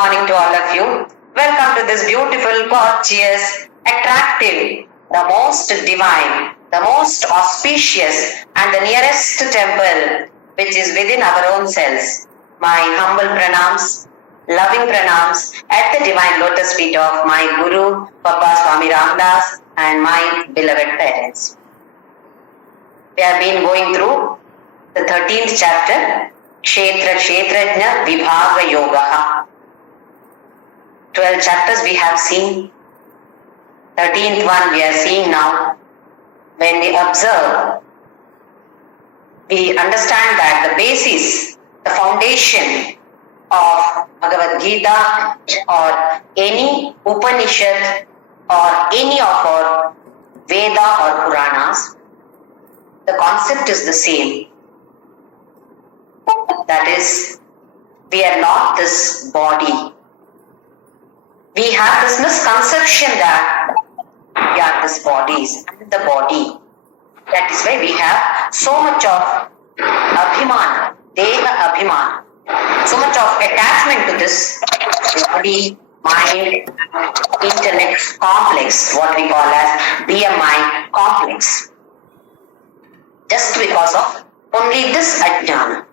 morning to all of you. Welcome to this beautiful, gorgeous, attractive, the most divine, the most auspicious and the nearest temple which is within our own selves. My humble pranams, loving pranams at the divine lotus feet of my Guru, Papa Swami Ramdas and my beloved parents. We have been going through the 13th chapter, Kshetra Kshetrajna Vibhaga Yoga. 12 chapters we have seen. 13th one we are seeing now. When we observe, we understand that the basis, the foundation of Bhagavadgita or any Upanishad or any of our Veda or Puranas, the concept is the same. That is, we are not this body. We have this misconception that we are this bodies and the body. That is why we have so much of abhiman, deha abhiman, so much of attachment to this body, mind, intellect complex, what we call as BMI complex. Just because of only this ajnana.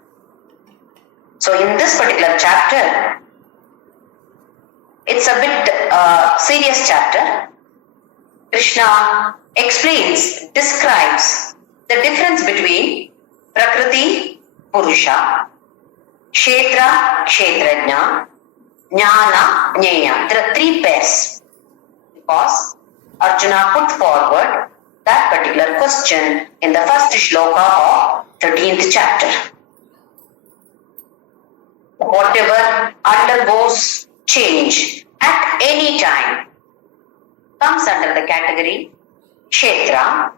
So in this particular chapter, it's a bit serious chapter. Krishna explains, describes the difference between Prakriti, Purusha, Kshetra, Kshetrajna, Jnana, Jnaya. There are three pairs. Because Arjuna put forward that particular question in the first shloka of 13th chapter. Whatever undergoes change at any time comes under the category Kshetra,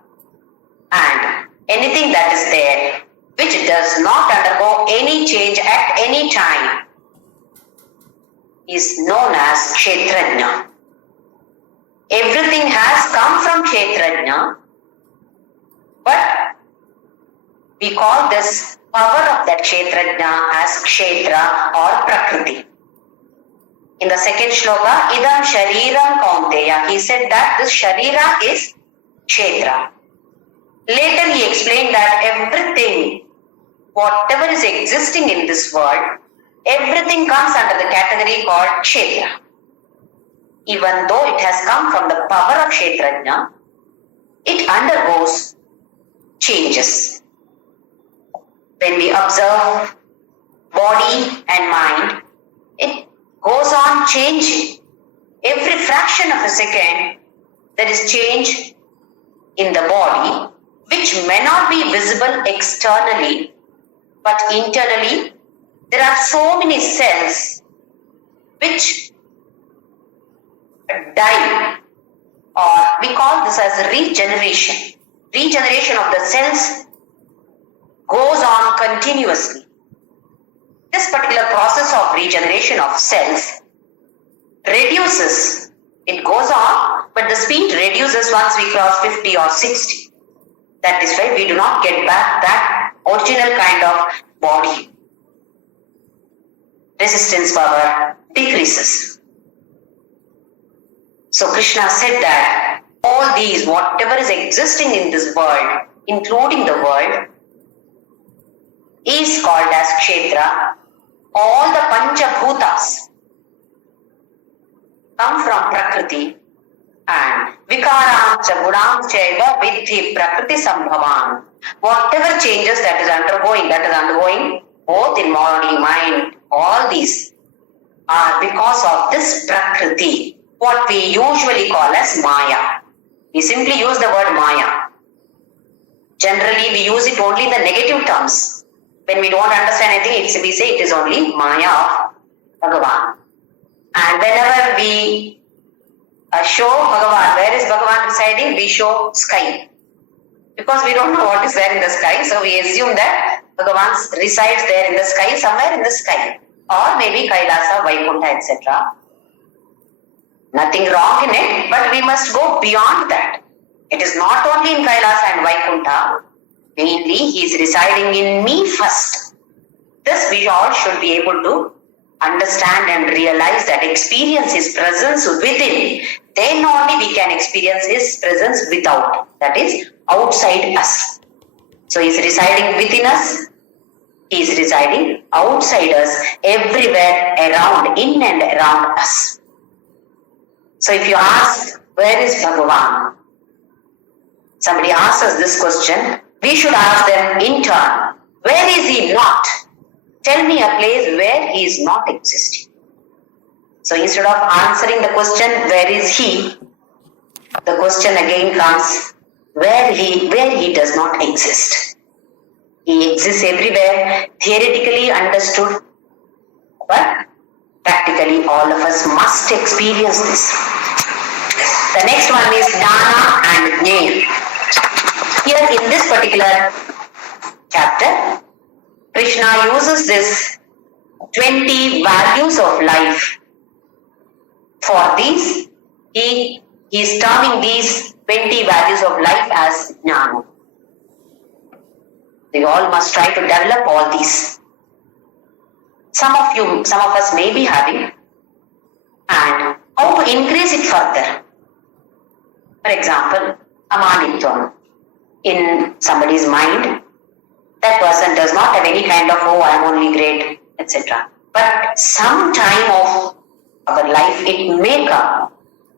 and anything that is there which does not undergo any change at any time is known as Kshetrajna. Everything has come from Kshetrajna, but we call this power of that Kshetrajna as Kshetra or Prakriti. In the second shloka, Idam Shariram Kaunteya, he said that this Sharira is Kshetra. Later he explained that everything, whatever is existing in this world, everything comes under the category called Kshetra. Even though it has come from the power of Kshetrajna, it undergoes changes. When we observe body and mind, it goes on changing. Every fraction of a second, there is change in the body, which may not be visible externally, but internally, there are so many cells which die, or we call this as regeneration. Regeneration of the cells goes on continuously. This particular process of regeneration of cells reduces. It goes on, but the speed reduces once we cross 50 or 60. That is why we do not get back that original kind of body. Resistance power decreases. So Krishna said that all these, whatever is existing in this world, including the world, is called as Kshetra. All the Panchabhutas come from Prakriti, and Vikaram cha Gunam chaiva vidhi Prakriti sambhavan. Whatever changes that is undergoing both in body, mind, all these are because of this Prakriti, what we usually call as Maya. We simply use the word Maya. Generally, we use it only in the negative terms. When we don't understand anything, we say it is only Maya of Bhagavan. And whenever we show Bhagavan, where is Bhagavan residing, we show sky. Because we don't know what is there in the sky, so we assume that Bhagavan resides there in the sky, somewhere in the sky. Or maybe Kailasa, Vaikuntha, etc. Nothing wrong in it, but we must go beyond that. It is not only in Kailasa and Vaikuntha. Mainly, he is residing in me first. This we all should be able to understand and realize that experience His presence within, then only we can experience His presence without, that is outside us. So He is residing within us, He is residing outside us, everywhere around, in and around us. So if you ask, where is Bhagavan? Somebody asks us this question, we should ask them in turn, where is He not? Tell me a place where He is not existing. So instead of answering the question, where is He? The question again comes, where He does not exist. He exists everywhere, theoretically understood, but practically all of us must experience this. The next one is Jnana and Jnana. Here in this particular chapter, Krishna uses this 20 values of life. For these, he is terming these 20 values of life as Jnana. We all must try to develop all these. Some of us may be having, and how to increase it further. For example, amanitvam. In somebody's mind, that person does not have any kind of, oh, I am only great, etc. But some time of our life, it may come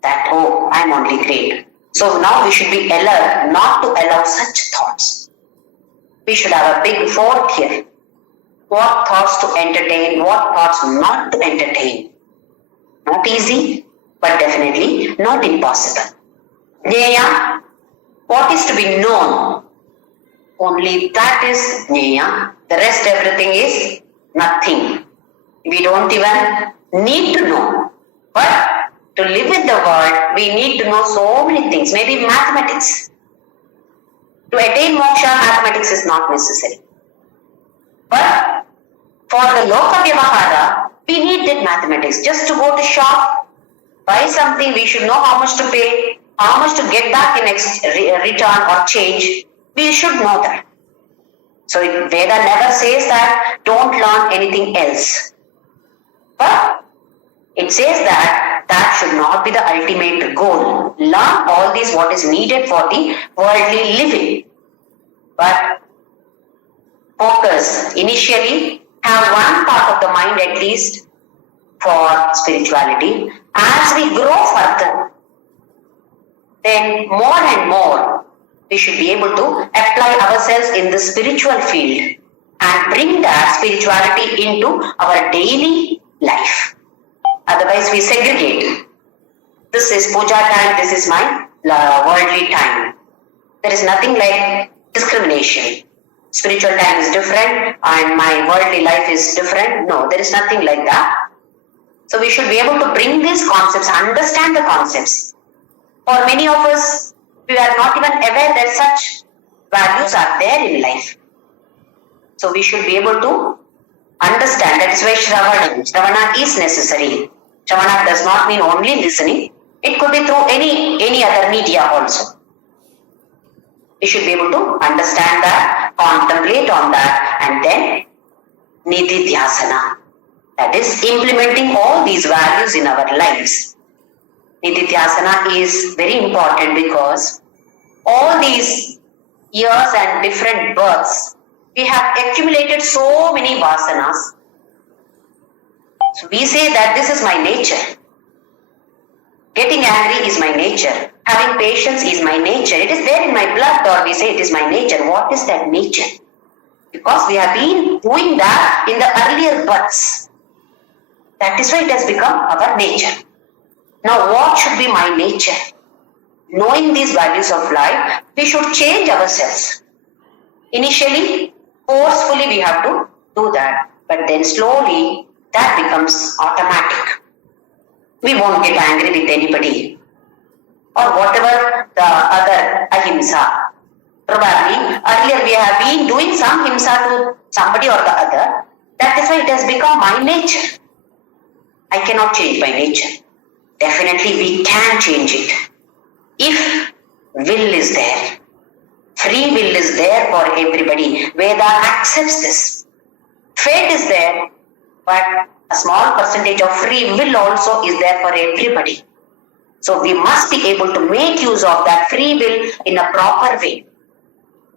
that, oh, I am only great. So now we should be alert not to allow such thoughts. We should have a big fort here. What thoughts to entertain, what thoughts not to entertain. Not easy, but definitely not impossible. Jnaya, what is to be known? Only that is Jnaya. The rest everything is nothing. We don't even need to know. But to live in the world, we need to know so many things. Maybe mathematics. To attain moksha, mathematics is not necessary. But for the loka vyavahara, we need that mathematics. Just to go to shop, buy something, we should know how much to pay, how much to get back in return or change. We should know that. So Veda never says that don't learn anything else. But it says that that should not be the ultimate goal. Learn all this what is needed for the worldly living. But focus initially, have one part of the mind at least for spirituality. As we grow further, then more and more we should be able to apply ourselves in the spiritual field and bring that spirituality into our daily life. Otherwise we segregate. This is puja time, this is my worldly time. There is nothing like discrimination. Spiritual time is different and my worldly life is different. No, there is nothing like that. So we should be able to bring these concepts, understand the concepts. For many of us, we are not even aware that such values are there in life. So we should be able to understand. That is why Shravana is necessary. Shravana does not mean only listening. It could be through any other media also. We should be able to understand that, contemplate on that, and then nididhyasana. That is implementing all these values in our lives. Nididhyasana is very important because all these years and different births, we have accumulated so many vasanas. So we say that this is my nature. Getting angry is my nature. Having patience is my nature. It is there in my blood, or we say it is my nature. What is that nature? Because we have been doing that in the earlier births. That is why it has become our nature. Now what should be my nature? Knowing these values of life, we should change ourselves. Initially, forcefully we have to do that. But then slowly, that becomes automatic. We won't get angry with anybody. Or whatever the other ahimsa. Probably earlier we have been doing some himsa to somebody or the other. That is why it has become my nature. I cannot change my nature. Definitely we can change it. If will is there. Free will is there for everybody. Veda accepts this. Fate is there, but a small percentage of free will also is there for everybody. So we must be able to make use of that free will in a proper way.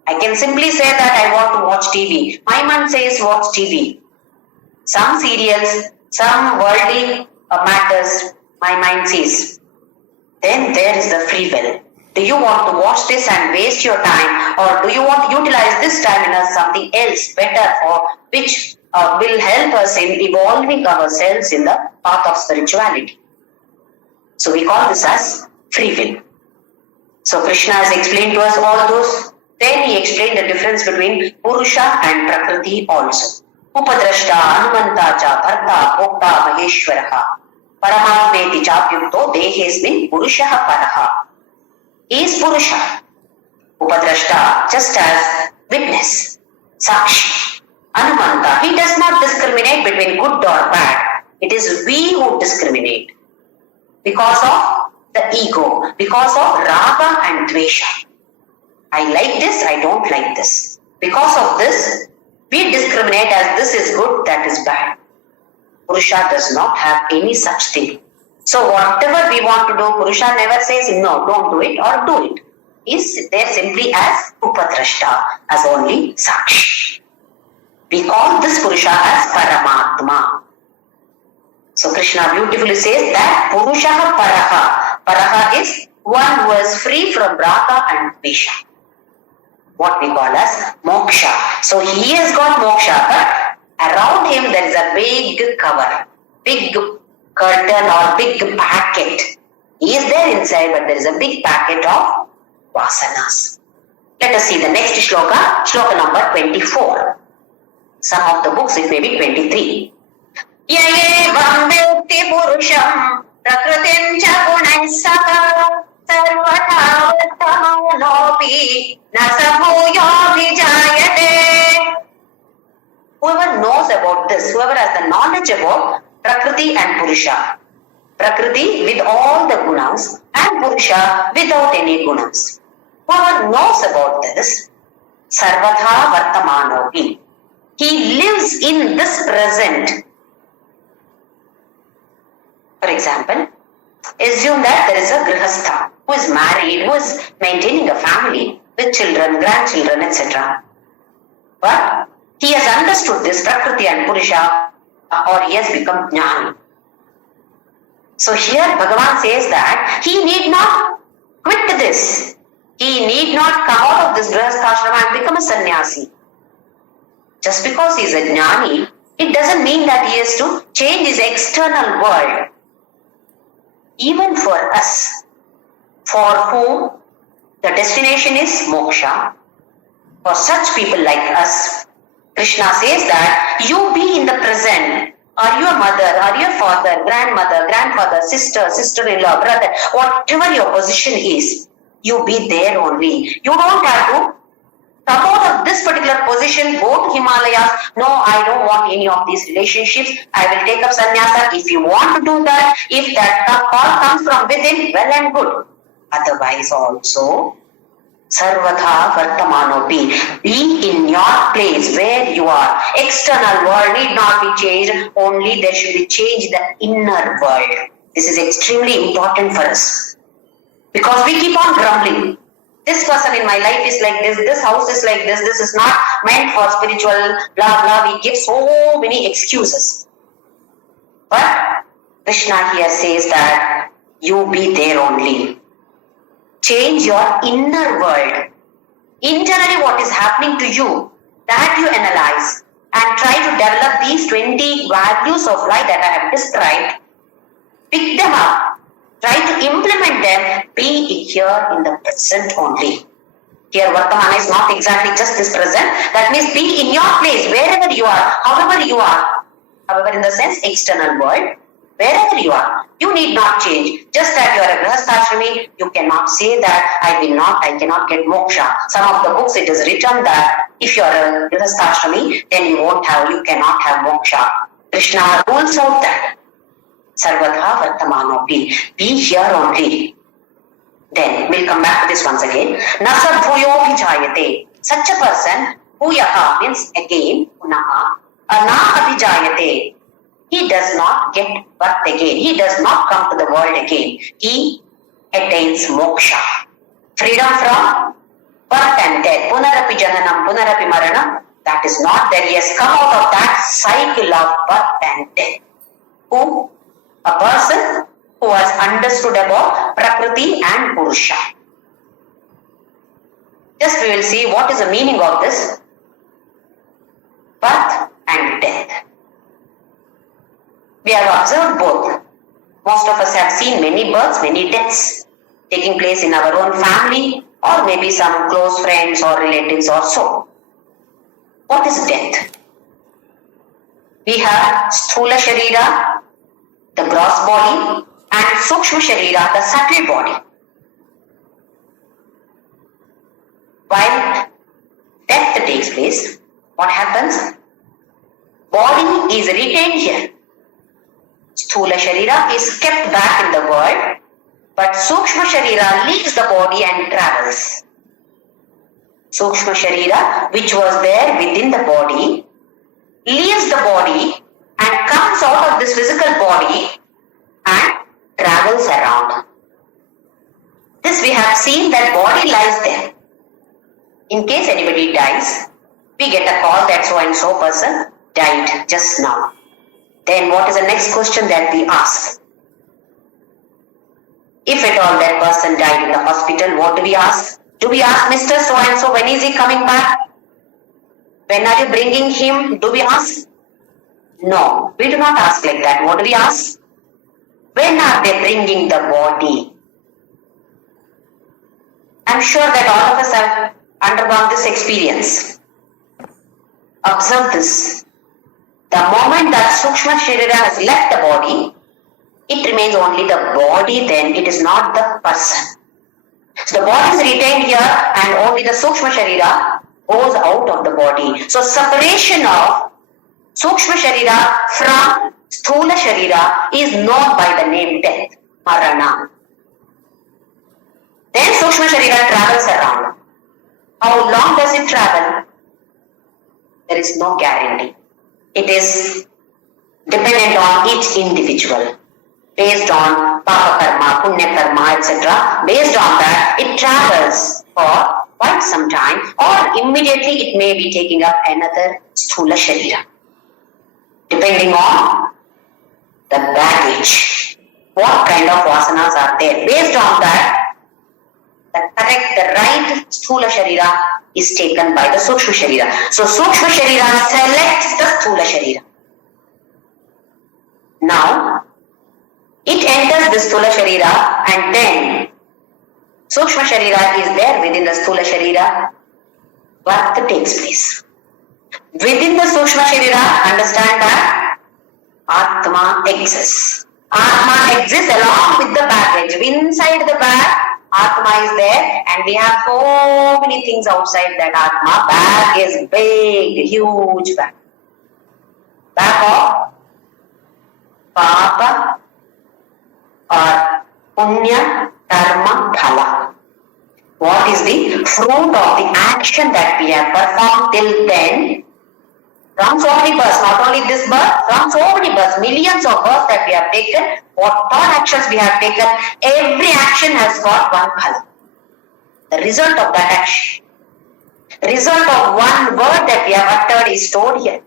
I can simply say that I want to watch TV. My mind says watch TV. Some serials, some worldly matters, my mind says. Then there is the free will. Do you want to watch this and waste your time, or do you want to utilize this time in something else better, or which will help us in evolving ourselves in the path of spirituality? So we call this as free will. So Krishna has explained to us all those. Then he explained the difference between Purusha and Prakriti also. Upadrashta, Hanumanta cha, Bharta, Bhokta, Maheshwaraha, Paramatmeti chapyukto, Dehesmin, Purushaha Paraha. He is Purusha. Upadrashta, just as witness, Sakshi. Hanumanta, he does not discriminate between good or bad. It is we who discriminate. Because of the ego, because of raga and dvesha. I like this, I don't like this. Because of this, we discriminate as this is good, that is bad. Purusha does not have any such thing. So whatever we want to do, Purusha never says no, don't do it or do it. He is there simply as Upadrashta, as only Sakshi. We call this Purusha as Paramatma. So Krishna beautifully says that Purushaha Paraha. Paraha is one who is free from raga and dvesha. What we call as moksha. So he has got moksha, but around him there is a big cover, big curtain or big packet. He is there inside, but there is a big packet of vasanas. Let us see the next shloka, shloka number 24. Some of the books it may be 23. Yayevam vyukti purusham prakritim cha gunai saka sarvata vartamanopi nasabhuyo vijayate. Whoever knows about this, whoever has the knowledge about Prakriti and Purusha, Prakriti with all the gunas and Purusha without any gunas, whoever knows about this, sarvatha vartamanopi, he lives in this present. For example, assume that there is a grihastha who is married, who is maintaining a family with children, grandchildren, etc. But he has understood this Prakriti and Purusha, or he has become Jnani. So here Bhagavan says that he need not quit this. He need not come out of this grihastha and become a sannyasi. Just because he is a Jnani, it doesn't mean that he has to change his external world. Even for us, for whom the destination is moksha, for such people like us, Krishna says that you be in the present. Are you a mother, are you a father, grandmother, grandfather, sister, sister-in-law, brother, whatever your position is, you be there only. You don't have to come out of this particular position, go to Himalayas. No, I don't want any of these relationships. I will take up sannyasa. If you want to do that, if that call comes from within, well and good. Otherwise also, sarvatha vartamanopi, be in your place where you are. External world need not be changed, only there should be change in the inner world. This is extremely important for us. Because we keep on grumbling. This person in my life is like this house is like this is not meant for spiritual, blah blah. We give so many excuses. But Krishna here says that you be there only. Change your inner world. Internally what is happening to you, that you analyze and try to develop these 20 values of life that I have described. Pick them up. Try to implement them, be here in the present only. Here Vartamana is not exactly just this present. That means be in your place, wherever you are, however you are. However, in the sense, external world, wherever you are, you need not change. Just that you are a grihastha, you cannot say that I cannot get moksha. Some of the books it is written that if you are a grihastha, then you cannot have moksha. Krishna rules out that. Sarvatha vartamanopi, be here only. Then we'll come back to this once again. Nasabhuyo vijayate. Such a person, bhuyaha means again, punaha, na abhijayate. he does not get birth again. He does not come to the world again. He attains moksha. Freedom from birth and death. Punarapi jananam, punarapi maranam. That is not there. He has come out of that cycle of birth and death. Who? A person who has understood about Prakriti and Purusha. Just we will see what is the meaning of this birth and death. We have observed both. Most of us have seen many births, many deaths taking place in our own family or maybe some close friends or relatives or so. What is death? We have Sthula Sharira, the gross body, and Sukshma Sharira, the subtle body. While death takes place, what happens? Body is retained here. Sthula Sharira is kept back in the world, but Sukshma Sharira leaves the body and travels. Sukshma Sharira, which was there within the body, leaves the body and comes out of this physical body and travels around. This we have seen that body lies there. In case anybody dies, we get a call that so and so person died just now. Then what is the next question that we ask? If at all that person died in the hospital, what do we ask? Do we ask Mr. So and so, when is he coming back? When are you bringing him? Do we ask? No, we do not ask like that. What do we ask? When are they bringing the body? I'm sure that all of us have undergone this experience. Observe this. The moment that Sukshma Sharira has left the body, it remains only the body then, it is not the person. So the body is retained here and only the Sukshma Sharira goes out of the body. So separation of Sukshma Sharira from Sthula Sharira is known by the name death, Marana. Then Sukshma Sharira travels around. How long does it travel? There is no guarantee. It is dependent on each individual. Based on Papa Karma, Punya Karma, etc. Based on that, it travels for quite some time, or immediately it may be taking up another Sthula Sharira. Depending on the baggage, what kind of vasanas are there. Based on that, the right Sthula Sharira is taken by the Sukshma Sharira. So Sukshma Sharira selects the Sthula Sharira. Now, it enters the Sthula Sharira and then Sukshma Sharira is there within the Sthula Sharira. Birth takes place. Within the Sukshma Sharira, understand that Atma exists. Atma exists along with the baggage. Inside the bag, Atma is there and we have so many things outside that Atma. Bag is big, huge bag. Bag of Papa or Punya Karma Phala. What is the fruit of the action that we have performed till then? From so many births, not only this birth, from so many births, millions of births that we have taken, what thought actions we have taken, every action has got one phala. The result of that action, the result of one word that we have uttered is stored here.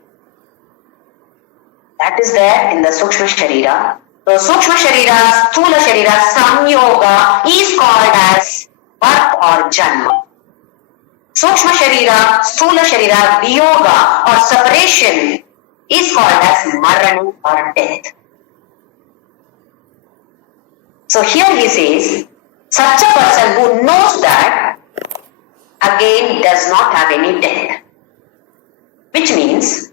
That is there in the Sukshma Sharira. So Sukshma Sharira, Sthula Sharira, Samyoga is called as birth or Janma. Sukshma Sharira, Sthula Sharira, Viyoga or separation is called as Marana or death. So here he says, such a person who knows that again does not have any death. Which means,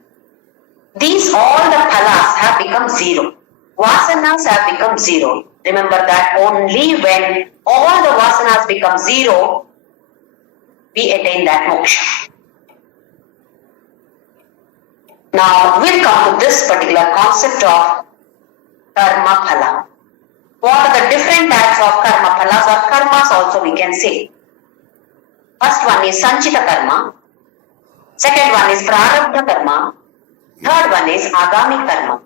these all the phalas have become zero. Vasanas have become zero. Remember that only when all the vasanas become zero, we attain that moksha. Now we'll come to this particular concept of karma phala. What are the different types of karma phalas or karmas also we can say? First one is sanchita karma. Second one is prarabdha karma. Third one is agami karma.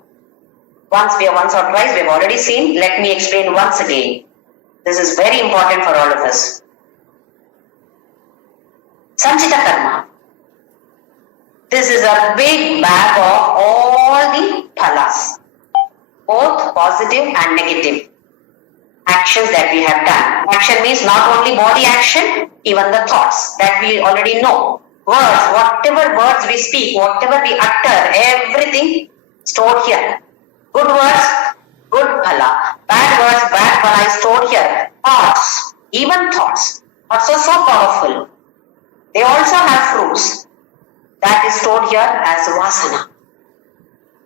Once or twice we have already seen. Let me explain once again. This is very important for all of us. Sanchita karma. This is a big bag of all the phalas, both positive and negative actions that we have done. Action means not only body action, even the thoughts that we already know. Words, whatever words we speak, whatever we utter, everything stored here. Good words, good phala. Bad words, bad phala is stored here. Thoughts, even thoughts. Thoughts are so powerful. They also have fruits. That is stored here as vasana.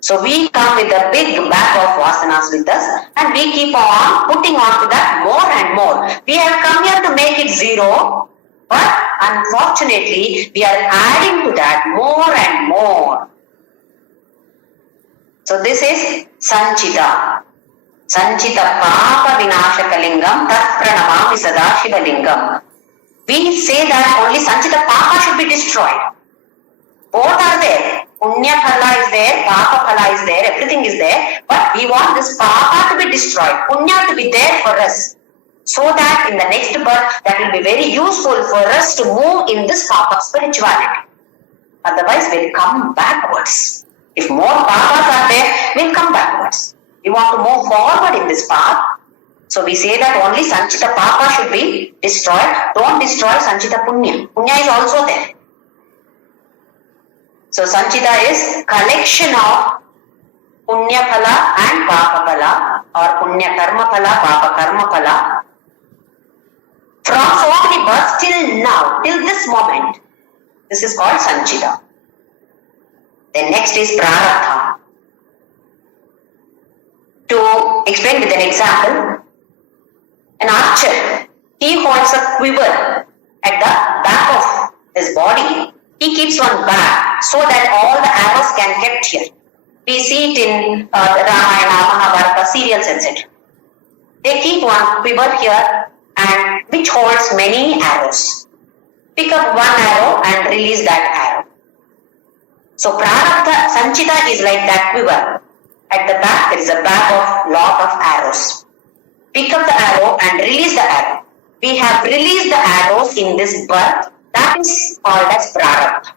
So we come with a big bag of vasanas with us and we keep on putting on to that more and more. We have come here to make it zero, but unfortunately we are adding to that more and more. So this is Sanchita. Sanchita Papa Vinashakalingam Tat Pranamami Sadashivalingam. We say that only Sanchita Papa should be destroyed. Both are there. Punya phala is there, Papa phala is there, everything is there. But we want this Papa to be destroyed, Punya to be there for us. So that in the next birth, that will be very useful for us to move in this path of spirituality. Otherwise, we'll come backwards. If more Papas are there, we'll come backwards. We want to move forward in this path. So we say that only Sanchita Papa should be destroyed. Don't destroy Sanchita Punya. Punya is also there. So Sanchita is collection of Punya Phala and Papa Phala, or Punya Karma Phala, Papa Karma Phala. From so many births till now, till this moment, this is called Sanchita. Then next is Prarabdha. To explain with an example, an archer, he holds a quiver at the back of his body. He keeps one back so that all the arrows can kept here. We see it in Ramayana, Mahabharata, serials, etc. They keep one quiver here and which holds many arrows. Pick up one arrow and release that arrow. So Prarabdha Sanchita is like that quiver. At the back there is a bag of lot of arrows. Pick up the arrow and release the arrow. We have released the arrows in this birth. That is called as Prarabdha.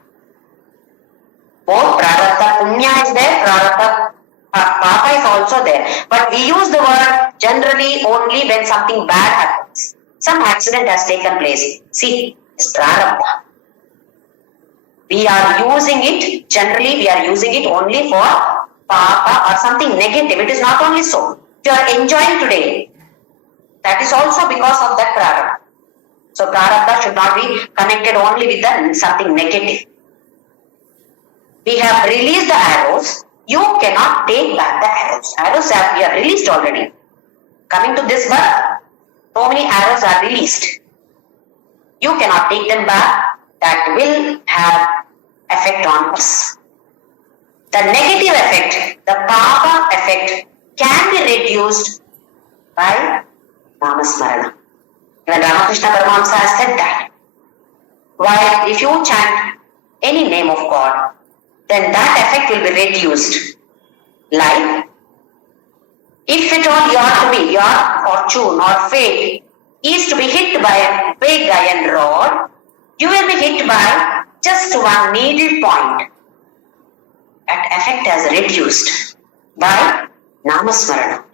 Both Prarabdha Punya is there, Prarabdha Papa is also there. But we use the word generally only when something bad happens. Some accident has taken place. See, it's Prarabdha. We are using it, generally we are using it only for Papa or something negative. It is not only so. If you are enjoying today, that is also because of that Prarabdha. So Prarabdha should not be connected only with something negative. We have released the arrows. You cannot take back the arrows. Arrows we have released already. Coming to this birth, so many arrows are released. You cannot take them back. That will have effect on us. The negative effect, the Papa effect, can be reduced by Namasmarana. Even Ramakrishna Paramahamsa has said that. While if you chant any name of God, then that effect will be reduced. Like, if at all your fortune or fate is to be hit by a big iron rod, you will be hit by just one needle point. That effect has reduced by Namasmarana.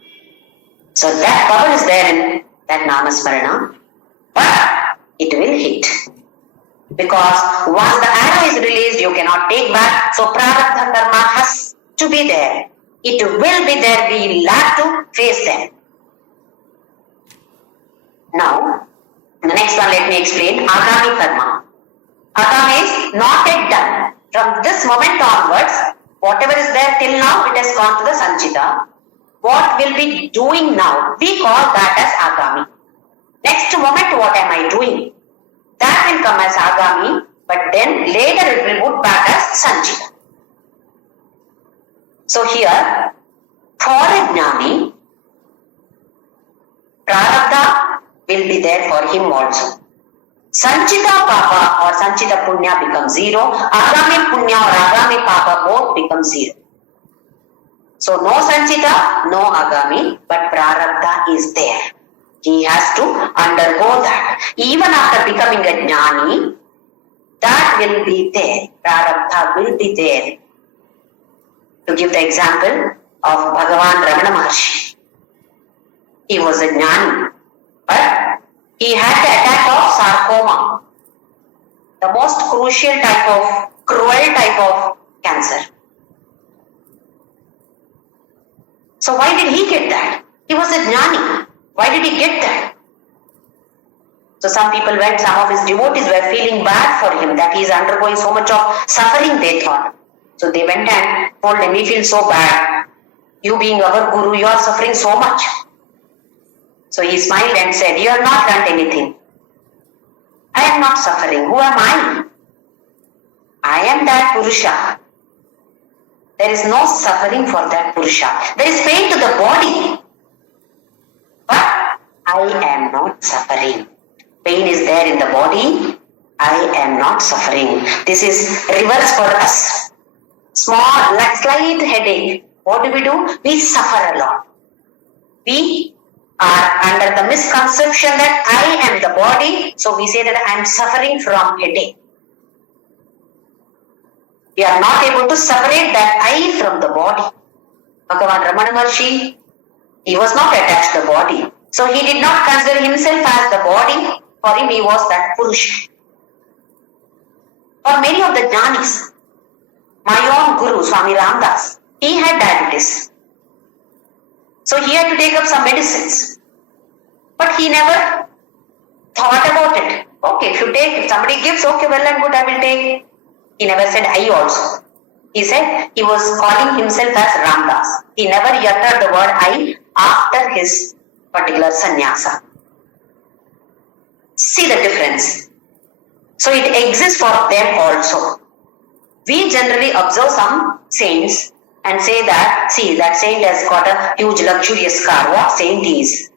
So that power is there in that Namasmarana, but it will hit. Because once the arrow is released, you cannot take back. So Prarabdha Karma has to be there. It will be there. We will have to face them. Now, the next one, let me explain. Agami Karma. Agami is not yet done. From this moment onwards, whatever is there till now, it has gone to the Sanchita. What will be doing now? We call that as Agami. Next moment, what am I doing? That will come as Agami, but then later it will put back as Sanchita. So here, for a Jnani, Prarabdha will be there for him also. Sanchita Papa or Sanchita Punya becomes zero. Agami Punya or Agami Papa both become zero. So no Sanchita, no Agami, but Prarabdha is there. He has to undergo that. Even after becoming a Jnani, that will be there. Prarabdha will be there. To give the example of Bhagavan Ramana Maharshi. He was a Jnani, but he had the attack of sarcoma, the most crucial type of, cruel type of cancer. So why did he get that? He was a Jnani. Why did he get that? So some people went, some of his devotees were feeling bad for him that he is undergoing so much of suffering, they thought. So they went and told him, we feel so bad. You being our guru, you are suffering so much. So he smiled and said, you have not done anything. I am not suffering. Who am I? I am that Purusha. There is no suffering for that Purusha. There is pain to the body. But I am not suffering. Pain is there in the body. I am not suffering. This is reverse for us. Small, like slight headache. What do? We suffer a lot. We are under the misconception that I am the body. So we say that I am suffering from headache. We are not able to separate that I from the body. Bhagavan Ramana Maharshi, he was not attached to the body. So he did not consider himself as the body. For him, he was that Purusha. For many of the Jnanis, my own Guru, Swami Ramdas, he had diabetes. So he had to take up some medicines. But he never thought about it. Okay, if somebody gives, okay, well and good, I will take. He never said I also. He said he was calling himself as Ramdas. He never uttered the word I after his particular sannyasa. See the difference. So it exists for them also. We generally observe some saints and say that, see, that saint has got a huge luxurious car. What saint is?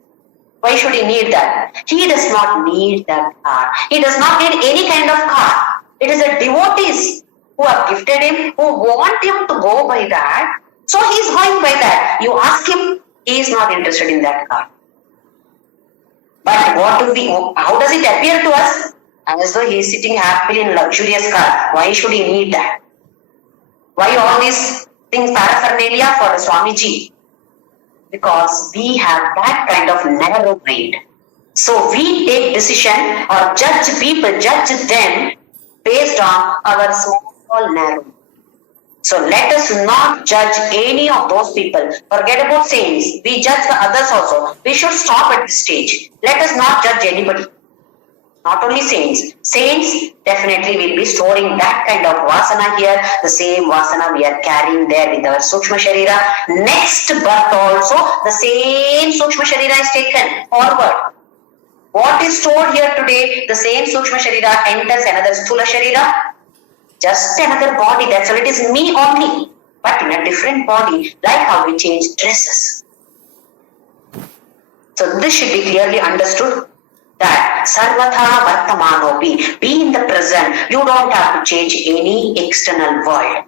Why should he need that? He does not need that car. He does not need any kind of car. It is the devotees who have gifted him, who want him to go by that. So he is going by that. You ask him, he is not interested in that car. But how does it appear to us? As though he is sitting happily in luxurious car. Why should he need that? Why all these things, paraphernalia for Swamiji? Because we have that kind of narrow mind. So we take decision or judge people, judge them based on our small narrow. So let us not judge any of those people. Forget about saints. We judge the others also. We should stop at this stage. Let us not judge anybody. Not only saints. Saints definitely will be storing that kind of vasana here. The same vasana we are carrying there with our Sukshma Sharira. Next birth also, the same Sukshma Sharira is taken forward. What is stored here today, the same Sukshma Sharira enters another Sthula Sharira. Just another body, that's all. It is me only, but in a different body, like how we change dresses. So this should be clearly understood that Sarvatha Vartamanopi, be in the present. You don't have to change any external world.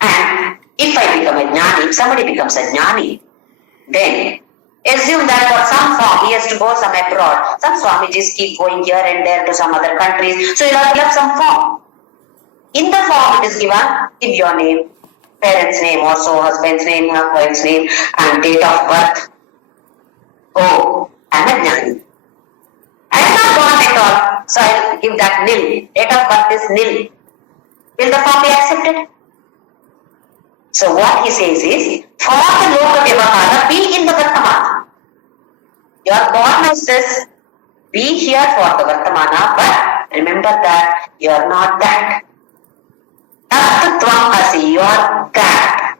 And if I become a Jnani, if somebody becomes a Jnani, then assume that for some form he has to go some abroad. Some Swamijis keep going here and there to some other countries. So you have to have some form. In the form it is given, give your name, parents' name also, husband's name, wife's name, and date of birth. Oh, I am a Jnani. I am not born at all. So I will give that nil. Date of birth is nil. Will the form be accepted? So what he says is, for the Loka Vyavahara, be in the Vartamana. You are born as this, be here for the Vartamana, but remember that you are not that. Tattvam asi, you are that.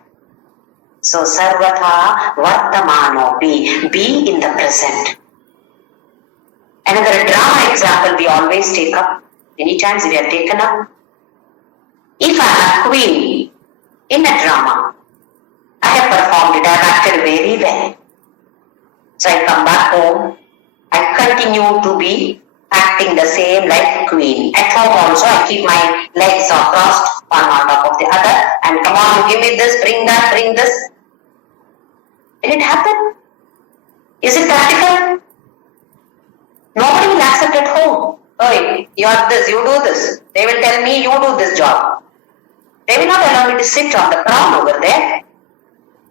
So Sarvatha Vartamano, be in the present. Another drama example we always take up, many times we have taken up. If I am a queen, in a drama, I have performed it, I have acted very well. So I come back home, I continue to be acting the same like queen. At home also, I keep my legs crossed, one on top of the other, and come on, give me this, bring that, bring this. Will it happen? Is it practical? Nobody will accept at home. Oh, you are this, you do this. They will tell me, you do this job. They will not allow me to sit on the crown over there.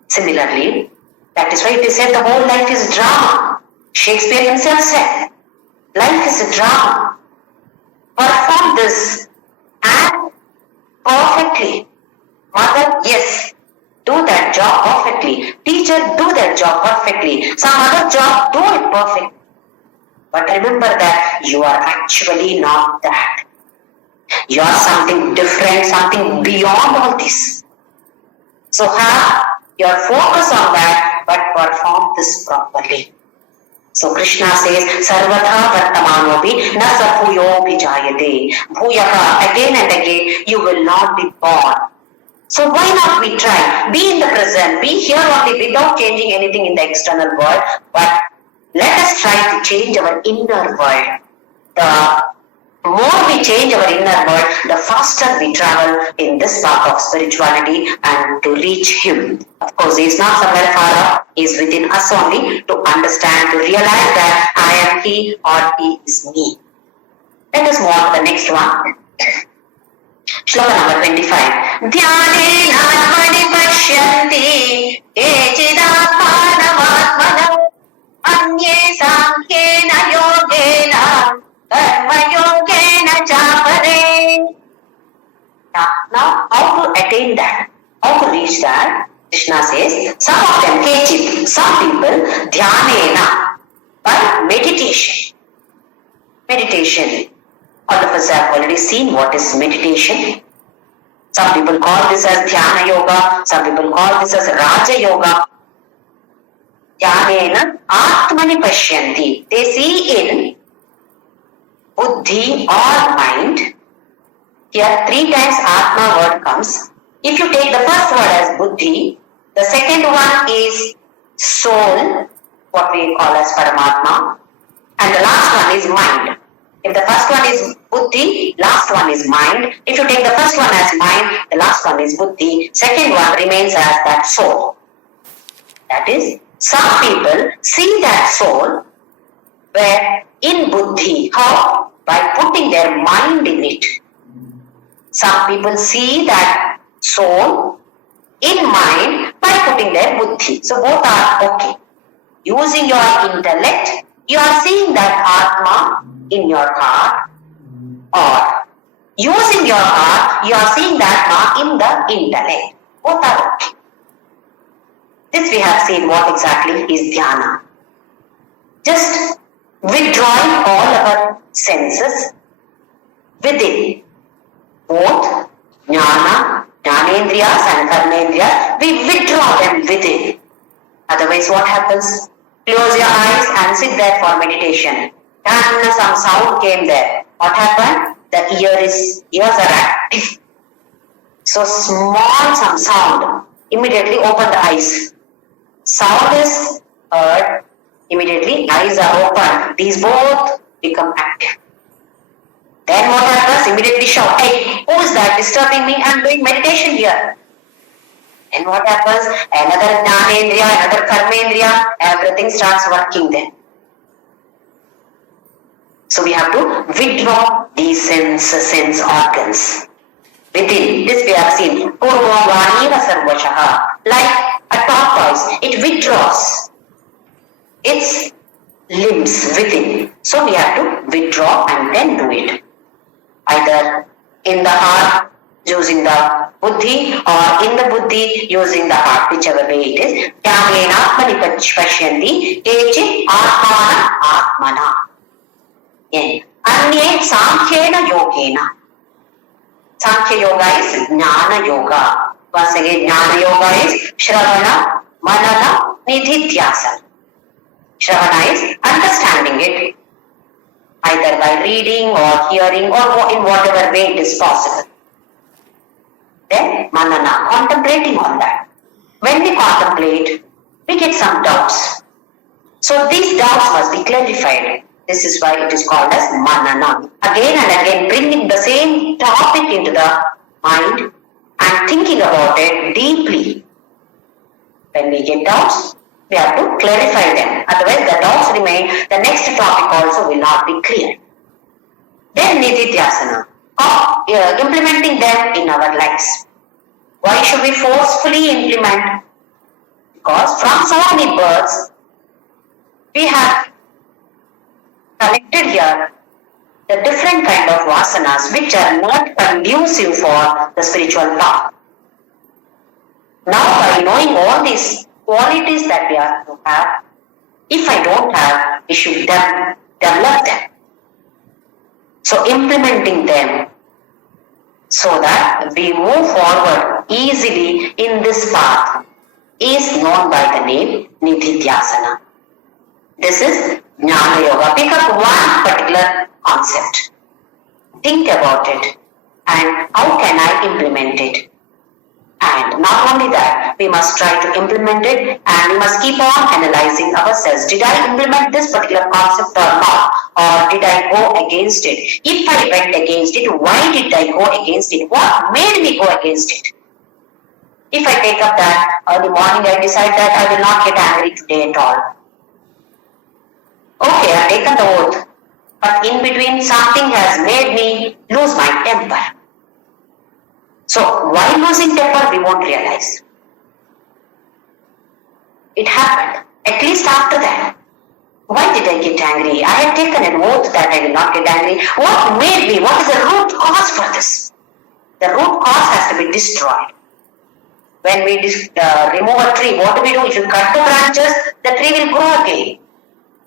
Similarly, that is why it is said the whole life is drama. Shakespeare himself said, life is a drama. Perform this and perfectly. Mother, yes, do that job perfectly. Teacher, do that job perfectly. Some other job, do it perfectly. But remember that you are actually not that. You are something different, something beyond all this. So have your focus on that, but perform this properly. So Krishna says, Sarvatha Vartamanopi na Sabhuyopi Jayate. Bhuyaha, again and again, you will not be born. So why not we try? Be in the present, be here only without changing anything in the external world, but let us try to change our inner world. The more we change our inner world, the faster we travel in this path of spirituality and to reach Him. Of course, He is not somewhere far off. He is within us only to understand, to realize that I am He or He is me. Let us move on to the next one. Shloka number 25. Dhyane atmani pashyanti echidatmanavatmanam anye sankhena yogena karma yogena chapare. Now, how to attain that? How to reach that? Krishna says, some of them, kechit, some people, dhyanena, by meditation. Meditation. All of us have already seen what is meditation. Some people call this as dhyana yoga, some people call this as raja yoga. Dhyanena atmani pashyanti. They see in buddhi or mind. Here 3 times atma word comes. If you take the first word as buddhi, the second one is soul, what we call as Paramatma, and the last one is mind. If the first one is buddhi, last one is mind. If you take the first one as mind, the last one is buddhi, second one remains as that soul. That is, some people see that soul where in buddhi. How? By putting their mind in it. Some people see that soul in mind by putting their buddhi. So both are okay. Using your intellect, you are seeing that Atma in your heart, or using your heart, you are seeing that Atma in the intellect. Both are okay. This we have seen what exactly is dhyana. Just withdrawing all our senses within. Both jnana, jnanendriyas and karmendriyas, we withdraw them within. Otherwise what happens? Close your eyes and sit there for meditation. And some sound came there. What happened? The ears are active. So small some sound, immediately open the eyes. Sound is heard, immediately eyes are open. These both become active. Then what happens? Immediately shout, hey, who is that disturbing me? I am doing meditation here. And what happens? Another jnanendriya, another karmendriya, everything starts working then. So we have to withdraw these sense organs. Within this we have seen, Purvavaniva sarvashaha, like a tortoise, it withdraws its limbs within. So we have to withdraw and then do it. Either in the heart using the buddhi or in the buddhi using the heart, whichever way it is. Dhyamena atmani pashyanti kechit atmana atmana. Anye samkhena yogena. Sankhya yoga is jnana yoga. Once again, jnana yoga is shravana, manana, nididhyasana. Shravana is understanding it, either by reading or hearing or in whatever way it is possible. Then manana, contemplating on that. When we contemplate, we get some doubts. So these doubts must be clarified. This is why it is called as manana. Again and again bringing the same topic into the mind and thinking about it deeply. When we get doubts, we have to clarify them. Otherwise the doubts remain, the next topic also will not be clear. Then nididhyasana, implementing them in our lives. Why should we forcefully implement? Because from so many births, we have collected here the different kind of vasanas which are not conducive for the spiritual path. Now by knowing all these qualities that we have to have, if I don't have, we should develop them. So implementing them so that we move forward easily in this path is known by the name nididhyasana. This is Jnana Yoga. Pick up one particular concept. Think about it and how can I implement it? And not only that, we must try to implement it and we must keep on analyzing ourselves. Did I implement this particular concept or not? Or did I go against it? If I went against it, why did I go against it? What made me go against it? If I take up that early morning, I decide that I will not get angry today at all. Okay, I have taken the oath, but in between something has made me lose my temper. So while losing temper, we won't realize. It happened, at least after that. Why did I get angry? I had taken an oath that I will not get angry. What made me? What is the root cause for this? The root cause has to be destroyed. When we remove a tree, what do? If you cut the branches, the tree will grow again.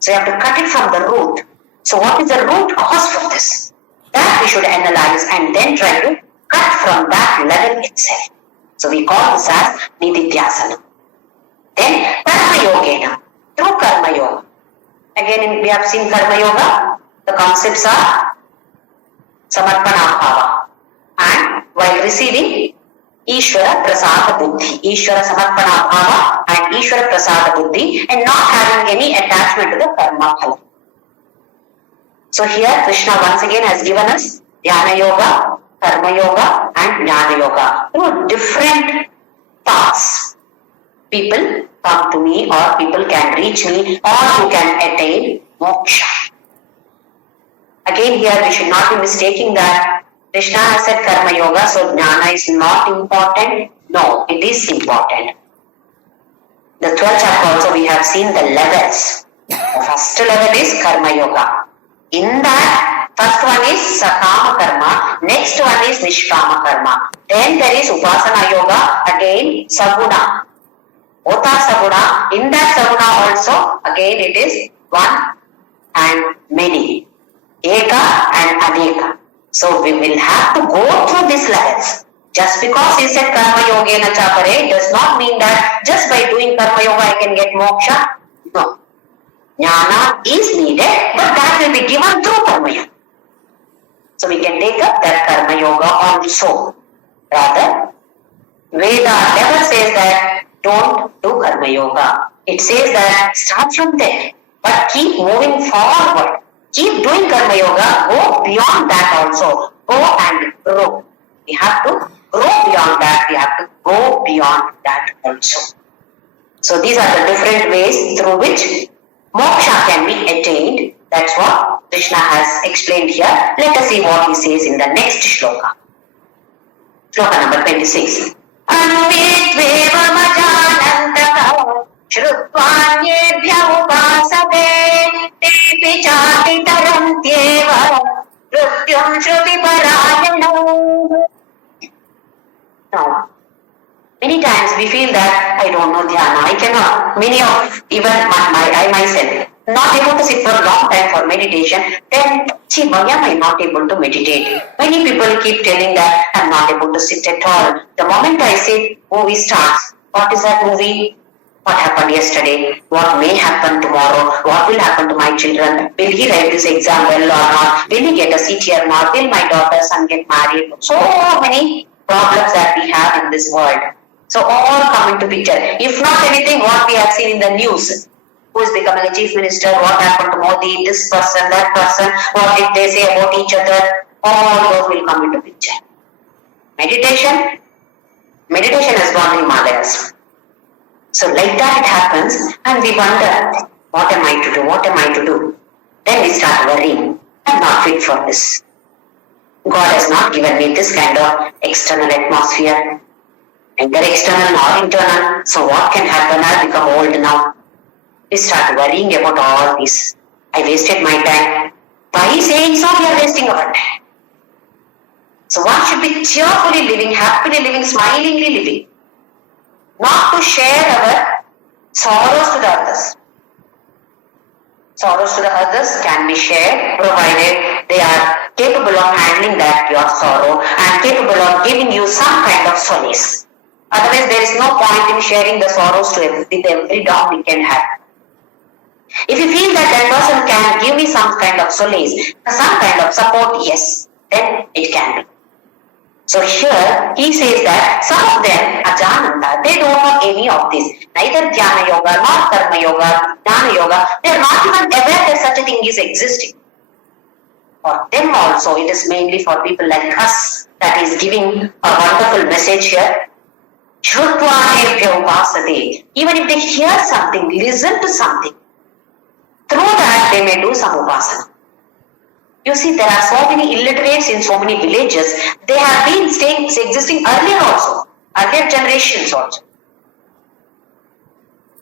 So you have to cut it from the root. So what is the root cause for this? That we should analyze and then try to cut from that level itself. So we call this as nididhyasana. Then karma yogena, through karma yoga. Again we have seen karma yoga. The concepts are samarpana bhava. And while receiving Ishvara Prasada Buddhi, Ishvara Samarpana Bhava and Ishvara Prasada Buddhi, and not having any attachment to the karma phala. So here Krishna once again has given us Dhyana Yoga, Karma Yoga and Jnana Yoga. Through different paths, people come to me or people can reach me or who can attain moksha. Again here we should not be mistaking that Krishna has said Karma Yoga, so Jnana is not important. No, it is important. The 12th chapter also we have seen the levels. The first level is Karma Yoga. In that, first one is Sakama Karma, next one is Nishkama Karma. Then there is Upasana Yoga, again Saguna. Both are Saguna. In that Saguna also, again it is one and many. Eka and Aneka. So we will have to go through these levels. Just because he said Karma Yogena Chapare does not mean that just by doing Karma Yoga I can get moksha. No. Jnana is needed, but that will be given through Karma Yoga. So we can take up that Karma Yoga also. Rather, Veda never says that don't do Karma Yoga. It says that start from there, but keep moving forward. Keep doing Karma Yoga, go beyond that also. Go and grow. We have to grow beyond that. We have to go beyond that also. So these are the different ways through which moksha can be attained. That's what Krishna has explained here. Let us see what he says in the next shloka. Shloka number 26. Anvidveva majanantaka shrutvanyebyah upasate tepi chati tarantyeva mrityum shruti parayanam. Now, many times we feel that I don't know dhyana, I cannot. Many of, even I myself, not able to sit for a long time for meditation, then, why am I not able to meditate? Many people keep telling that I am not able to sit at all. The moment I sit, movie starts. What is that movie? What happened yesterday? What may happen tomorrow? What will happen to my children? Will he write this exam well or not? Will he get a seat or not? Will my daughter's son get married? So many problems that we have in this world. So all come into picture. If not anything, what we have seen in the news. who is becoming a chief minister, what happened to Modi, this person, that person, what did they say about each other, all those will come into picture. Meditation has gone in Himalayas. So like that it happens and we wonder, what am I to do? Then we start worrying, I'm not fit for this. God has not given me this kind of external atmosphere, neither external nor internal. So what can happen? I've become old now. We start worrying about all this. I wasted my time. By saying so, we are wasting our time. So one should be cheerfully living, happily living, smilingly living. Not to share our sorrows to the others. Sorrows to the others can be shared provided they are capable of handling that your sorrow and capable of giving you some kind of solace. Otherwise, there is no point in sharing the sorrows with every dog we can have. If you feel that person can give me some kind of solace, some kind of support, yes, then it can be. So here he says that some of them, Ajananda, they don't know any of this. Neither Dhyana Yoga, nor Karma Yoga, Jnana Yoga, they are not even aware that such a thing is existing. For them also, it is mainly for people like us that is giving a wonderful message here. Shrutvanebhya upasate. Even if they hear something, listen to something, through that they may do some upasana. You see, there are so many illiterates in so many villages. They have been existing earlier also, earlier generations also.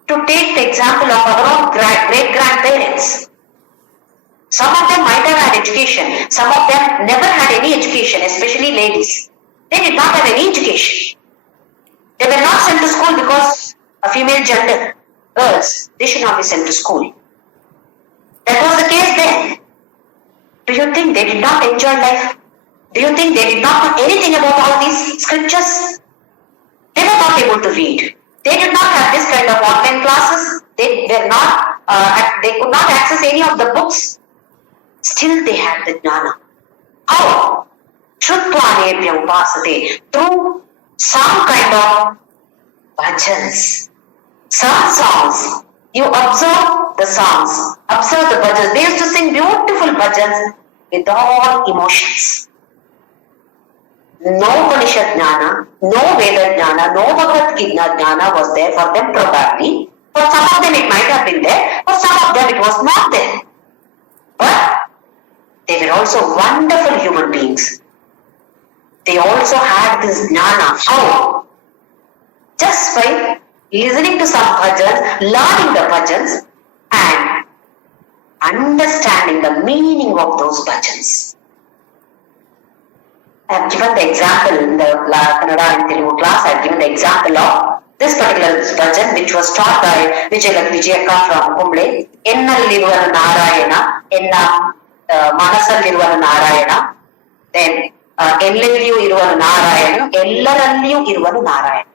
To take the example of our own great-grandparents, some of them might have had education, some of them never had any education, especially ladies. They did not have any education. They were not sent to school because a female gender, girls, they should not be sent to school. That was the case then. Do you think they did not enjoy life? Do you think they did not know anything about all these scriptures? They were not able to read. They did not have this kind of online classes. They could not access any of the books. Still they had the jnana. How? Shrutvanebhya upasate. Through some kind of bhajans, some songs. You observe the songs, observe the bhajans. They used to sing beautiful bhajans with all emotions. No Upanishad Jnana, no Veda Jnana, no Bhagavadgita Jnana was there for them probably. For some of them it might have been there, for some of them it was not there. But they were also wonderful human beings. They also had this Jnana. How? Just by listening to some bhajans, learning the bhajans and understanding the meaning of those bhajans. I have given the example in the Kannada and Telugu class. I have given the example of this particular bhajan which was taught by Vijayakka from Kumble. Ennalliruvanu Narayana, Enna Manasalliruvanu Narayana, then Ellelliyu iruvanu Narayana, Ellaralliyu iruvanu Narayana.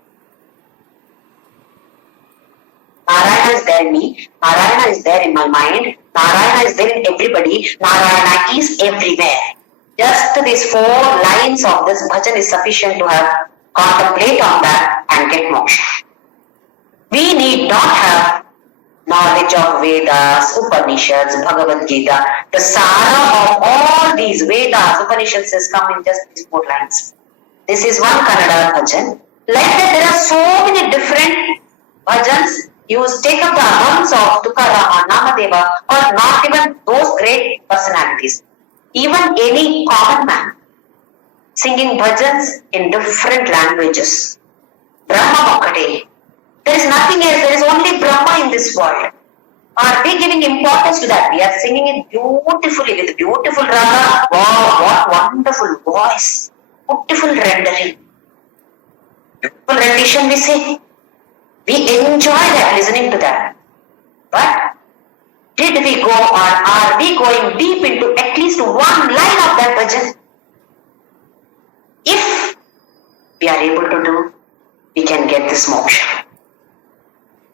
Narayana is there in me, Narayana is there in my mind, Narayana is there in everybody, Narayana is everywhere. Just these 4 lines of this bhajan is sufficient to have contemplate on that and get moksha. We need not have knowledge of Vedas, Upanishads, Bhagavadgita. The Sara of all these Vedas, Upanishads has come in just these 4 lines. This is one Kannada bhajan. Like that there are so many different bhajans. You take up the accounts of Tukarama, Namadeva, or not even those great personalities. Even any common man singing bhajans in different languages. Brahma Mokkade. There is nothing else. There is only Brahma in this world. Are we giving importance to that? We are singing it beautifully with beautiful raga. Wow, what wonderful voice. Beautiful rendering. Beautiful rendition we say. We enjoy that, listening to that. But did we go or are we going deep into at least one line of that bhajan? If we are able to do, we can get this moksha.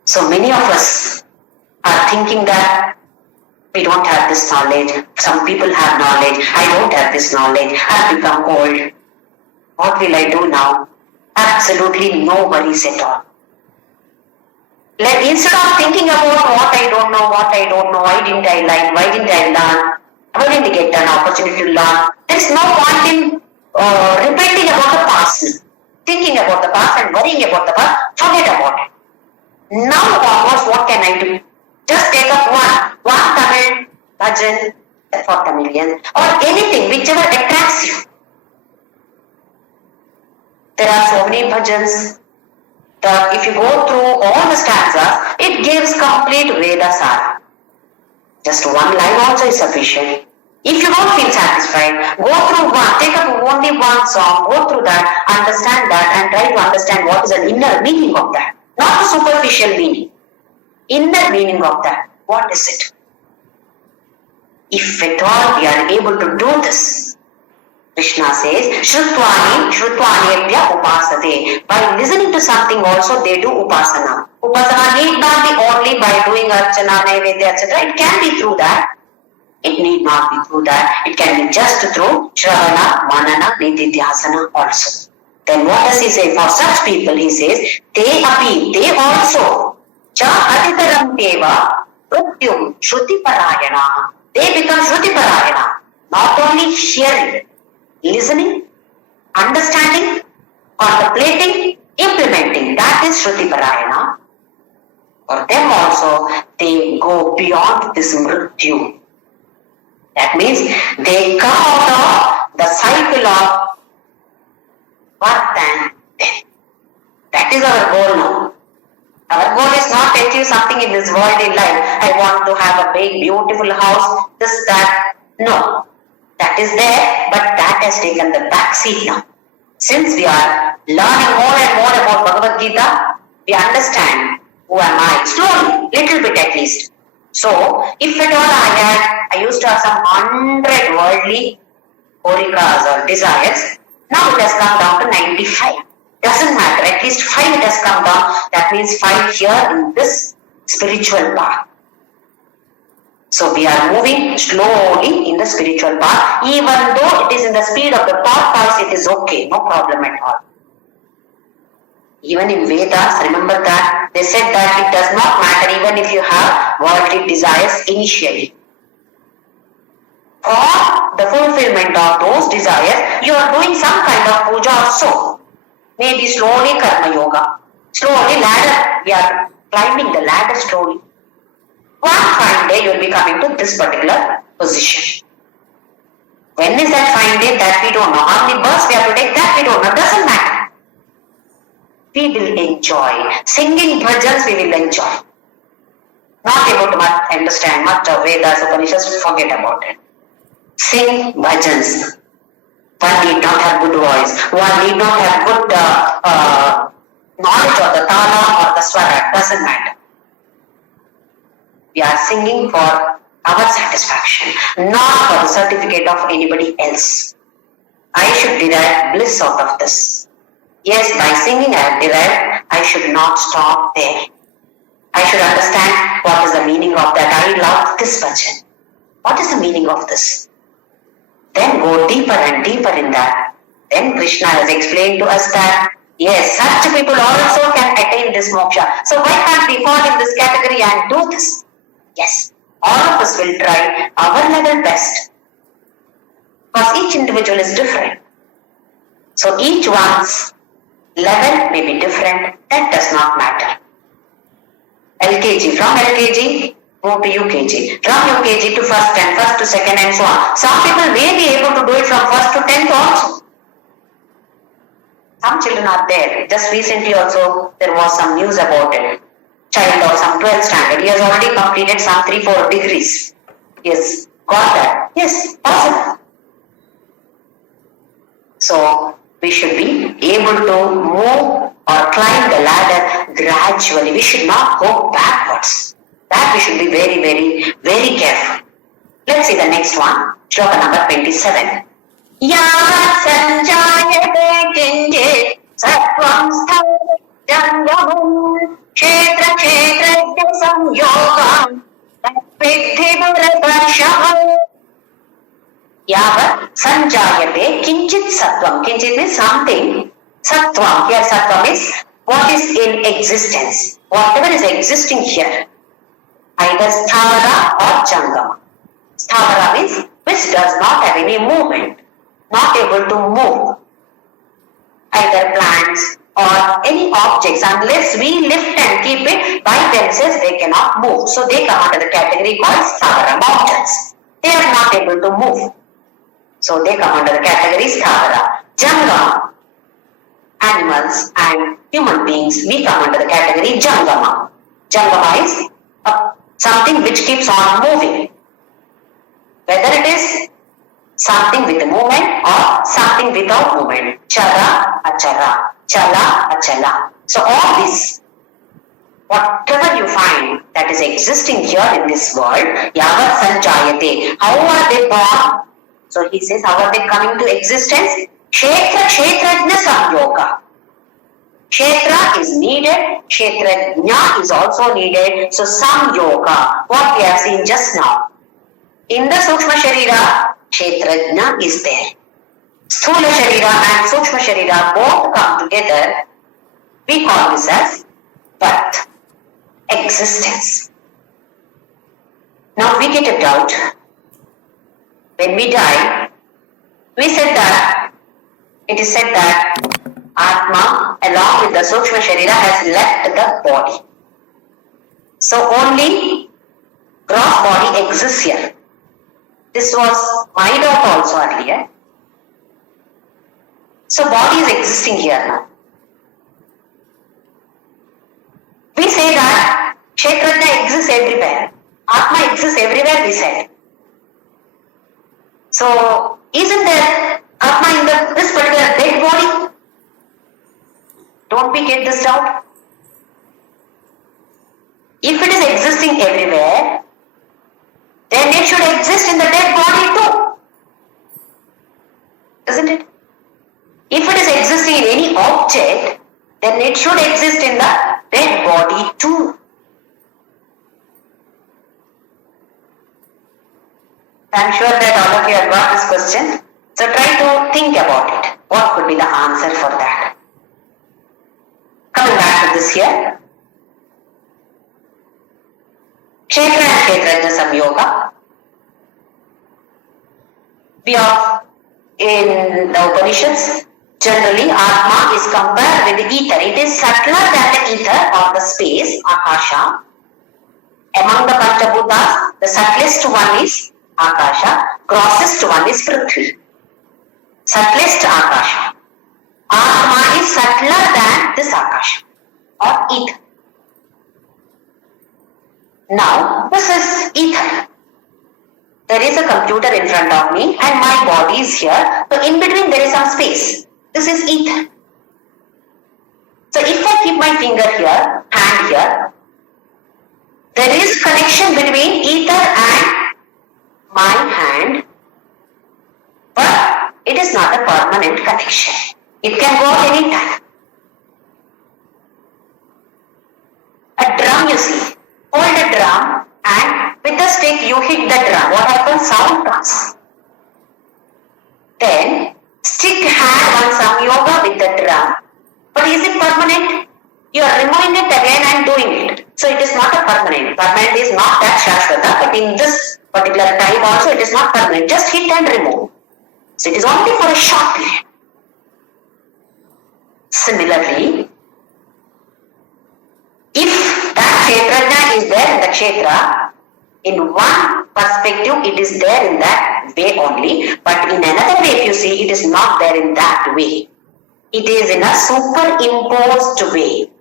So many of us are thinking that we don't have this knowledge. Some people have knowledge. I don't have this knowledge. I've become old. What will I do now? Absolutely no worries at all. Instead of thinking about what I don't know, what I don't know, why didn't I learn, why didn't I learn, why didn't I get an opportunity to learn. There is no point in repenting about the past, thinking about the past and worrying about the past. Forget about it. Now onwards, what can I do? Just take up one Tamil bhajan for Tamilians or anything, whichever attracts you. There are so many bhajans that if you go through all the stanzas, it gives complete Veda Sara. Just one line also is sufficient. If you don't feel satisfied, go through one, take up only one song, go through that, understand that and try to understand what is the inner meaning of that. Not the superficial meaning. Inner meaning of that. What is it? If at all we are able to do this, Krishna says, Shrutvanebhya upasate. By listening to something also they do upasana. Upasana need not be only by doing archana, naivedya, etc. It can be through that. It need not be through that. It can be just through Shravana, Manana, Nididhyasana also. Then what does he say? For such people he says, they also cha adhikaram deva pratyum shruti parayana. They become shruti parayana. Not only hearing, listening, understanding, contemplating, implementing. That is shruti parayana. For them also, they go beyond this mrityu. That means they come out of the cycle of birth and death. That is our goal now. Our goal is not to achieve something in this worldly life. I want to have a big, beautiful house, this, that. No. That is there, but that has taken the back seat now. Since we are learning more and more about Bhagavadgita, we understand who am I, slowly, little bit at least. So, if at all I used to have some 100 worldly korikas or desires, now it has come down to 95. Doesn't matter, at least 5 it has come down. That means 5 here in this spiritual path. So we are moving slowly in the spiritual path. Even though it is in the speed of the thought, it is okay, no problem at all. Even in Vedas, remember that they said that it does not matter even if you have worldly desires initially. For the fulfillment of those desires, you are doing some kind of puja also. Maybe slowly karma yoga. Slowly ladder. We are climbing the ladder slowly. One fine day you will be coming to this particular position. When is that fine day? That we don't know. How many births we have to take? That we don't know. Doesn't matter. We will enjoy. Singing bhajans we will enjoy. Not able to understand much of Vedas, Upanishads, forget about it. Sing bhajans. One need not have good voice. One need not have good knowledge of the tala or the swara. Doesn't matter. We are singing for our satisfaction, not for the certificate of anybody else. I should derive bliss out of this. Yes, by singing I have derived, I should not stop there. I should understand what is the meaning of that. I love this bhajan. What is the meaning of this? Then go deeper and deeper in that. Then Krishna has explained to us that, yes, such people also can attain this moksha. So why can't we fall in this category and do this? Yes, all of us will try our level best. Because each individual is different. So each one's level may be different. That does not matter. LKG, from LKG, move to UKG. From UKG to first and first to second and so on. Some people may be able to do it from first to 10th also. Some children are there. Just recently also there was some news about it. Child of some 12th standard. He has already completed some 3-4 degrees. He has got that. Yes, possible. So we should be able to move or climb the ladder gradually. We should not go backwards. That we should be very, very, very careful. Let's see the next one. Shloka number 27. Yavat sanjayate kinjit sattvam sthajangamam kshetra kshetra samyogam viddhi bharatarshaham. Yavat sanjayate kinchit sattvam. Kinchit is something. Sattvam. Here sattvam is what is in existence. Whatever is existing here. either sthavara or jangama. Sthavara means which does not have any movement, not able to move, either plants or any objects. Unless we lift and keep it by themselves, they cannot move. So they come under the category called sthavara, mountains. They are not able to move. So they come under the category sthavara. Jangama, animals and human beings, we come under the category jangama. Jangama is something which keeps on moving. Whether it is something with movement or something without movement. Chara, achara. Chala, achala. So all this, whatever you find that is existing here in this world, yavat sanjayate. How are they born? So he says, how are they coming to existence? Kshetra, kshetrajna samyoga. Kshetra is needed, kshetrajna is also needed. So samyoga, what we have seen just now. In the Sukshma Sharira, kshetrajna is there. Sthula Sharira and Sukshma Sharira both come together. We call this as birth, existence. Now we get a doubt. When we die, we said that, it is said that Atma along with the Sukshma Sharira has left the body. So only gross body exists here. This was my doubt also earlier. So body is existing here now. We say that Kshetrajna exists everywhere. Atma exists everywhere, we said. So isn't there Atma in this particular dead body? Don't we get this doubt? If it is existing everywhere, then it should exist in the dead body too. Isn't it? If it is existing in any object, then it should exist in the dead body too. I am sure that all of you have got this question. So try to think about it. What could be the answer for that? Coming back to this here. Kshetra and Kshetrajna Samyoga. We have in the Upanishads, generally Atma is compared with the ether. It is subtler than the ether or the space, Akasha. Among the Panchabhutas, the subtlest one is Akasha, grossest one is Prithvi. Subtlest Akasha. Atma is subtler than this Akasha or ether. Now, this is ether. There is a computer in front of me and my body is here. So in between there is some space. This is ether. So if I keep my finger here, hand here, there is connection between ether and my hand, but it is not a permanent connection. It can go at any time. A drum, you see, hold a drum and with the stick you hit the drum. What happens? Sound comes. Then stick hand on some yoga with the drum. But is it permanent? You are removing it again and doing it. So it is not a permanent. Permanent is not that Shashvata, but in this particular time also it is not permanent. Just hit and remove. So it is only for a short period. Similarly, if that Kshetrajna is there in the Kshetra, in one perspective it is there in that way only, but in another way if you see, it is not there in that way. It is in a superimposed way.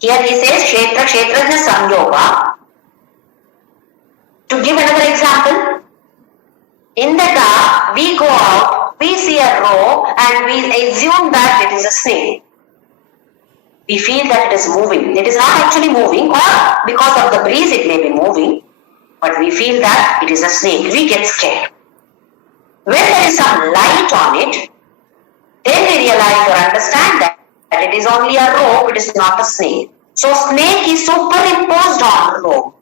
Here he says Kshetra, Kshetrajna Samyoga. To give another example, in the dark we go out, we see a row and we assume that it is a snake. We feel that it is moving. It is not actually moving, or because of the breeze it may be moving, but we feel that it is a snake. We get scared. When there is some light on it, then we realize or understand that it is only a rope, it is not a snake. So snake is superimposed on rope.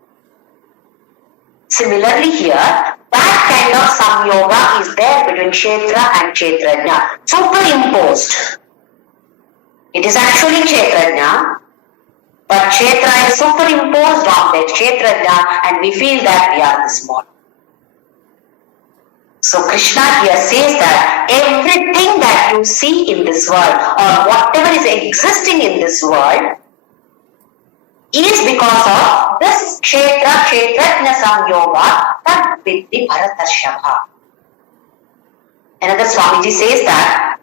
Similarly here, that kind of samyoga is there between Kshetra and Kshetrajna, superimposed. It is actually Kshetrajna, But Kshetra is superimposed on that Kshetrajna and we feel that we are this body. So Krishna here says that everything that you see in this world or whatever is existing in this world is because of this Kshetra, Kshetrajna Samyoga Tad Viddhi Bharatarshava. Another Swamiji says that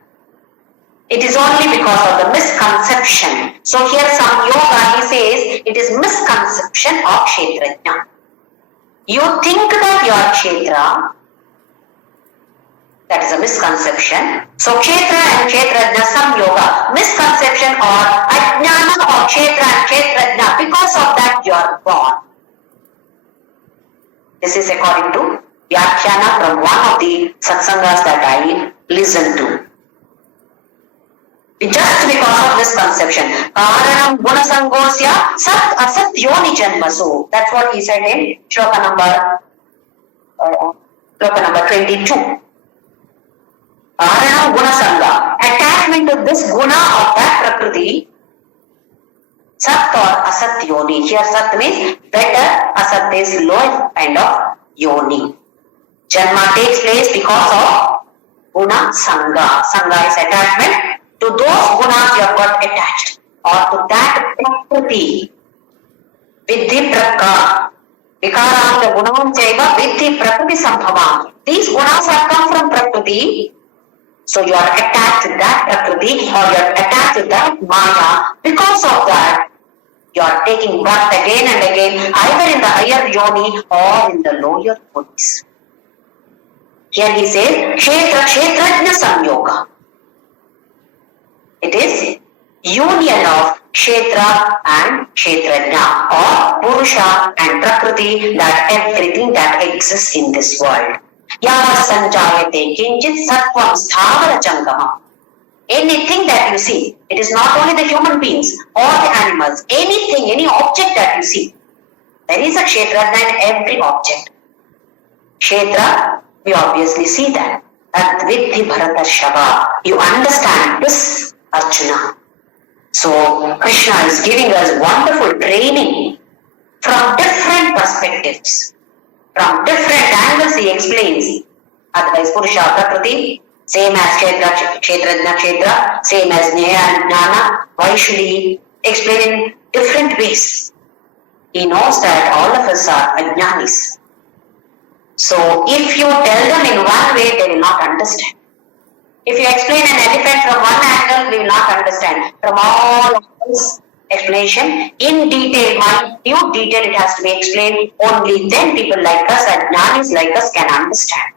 it is only because of the misconception. So here Samyoga, he says, it is misconception of Kshetrajna. You think that you are Kshetra, that is a misconception. So Kshetra and Kshetrajna Samyoga, misconception or Ajnana of Kshetra and Kshetrajna, because of that you are born. This is according to Vyakhyana from one of the satsangas that I listened to. Just because of this conception. Karanam gunasangosya sat asat yoni janmasu. That's what he said in Shloka number 22. Karanam gunasanga. Attachment to this guna of that prakriti. Sat or asat yoni. Here sat means better, asat is lower kind of yoni. Janma takes place because of guna sanga. Sanga is attachment. To those gunas you have got attached or to that prakriti. Viddhi prakka. Vikaranta gunam chaiva viddhi prakriti sambhavam. These gunas have come from prakriti. So you are attached to that prakriti or you are attached to that maya. Because of that, you are taking birth again and again, either in the higher yoni or in the lower yonis. Here he says, Kshetra Kshetrajna Samyoga. It is union of Kshetra and Kshetrajna or Purusha and Prakriti, that everything that exists in this world. Yava sanjayate kinchit sattvam sthavara jangamam. Anything that you see, it is not only the human beings or the animals, anything, any object that you see, there is a Kshetrajna in every object. Kshetra, we obviously see that. That Viddhi Bharatarshava. You understand this, Arjuna. So Krishna is giving us wonderful training from different perspectives, from different angles he explains. Otherwise, Purusha Prakriti, same as Kshetra, Kshetrajna Kshetra, same as Jnaya and Jnana. Why should he explain in different ways? He knows that all of us are Ajnanis. So if you tell them in one way, they will not understand. If you explain an elephant from one angle, we will not understand. From all of this explanation, in detail, minute detail, it has to be explained. Only then people like us, Ajnanis like us, can understand.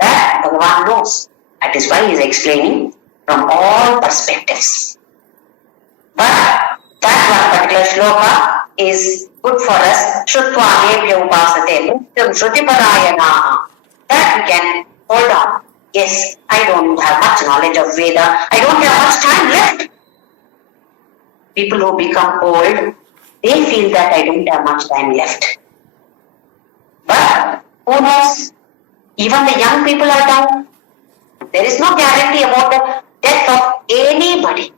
That Bhagavan knows. That is why he is explaining from all perspectives. But that one particular shloka is good for us. Shrutva nebhya upasate muktam shrutiparayanaha. That we can hold on. Yes, I don't have much knowledge of Veda. I don't have much time left. People who become old, they feel that I don't have much time left. But who knows? Even the young people are down. There is no guarantee about the death of anybody.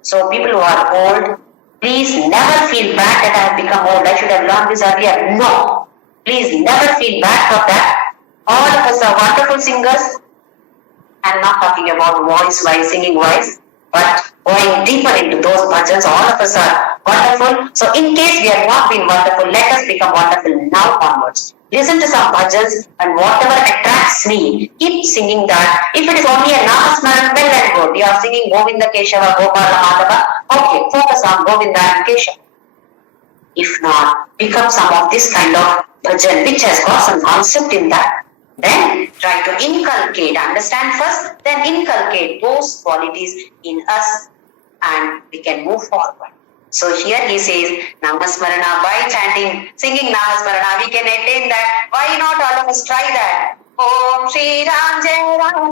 So people who are old, please never feel bad that I have become old. I should have learned this earlier. No. Please never feel bad for that. All of us are wonderful singers. I'm not talking about voice-wise, singing voice, but going deeper into those bhajans, all of us are wonderful. So in case we have not been wonderful, let us become wonderful now onwards. Listen to some bhajans and whatever attracts me, keep singing that. If it is only a Namasmaran, well and good. You are singing Govinda, Keshava, Gopala, Madhava. Okay, focus on Govinda and Keshava. If not, become some of this kind of bhajan which has got some concept in that. Then try to inculcate, understand first, then inculcate those qualities in us and we can move forward. So here he says, Namasmarana, by chanting, singing Namasmarana, we can attain that. Why not all of us try that? Om Shri Ram Jai Ram.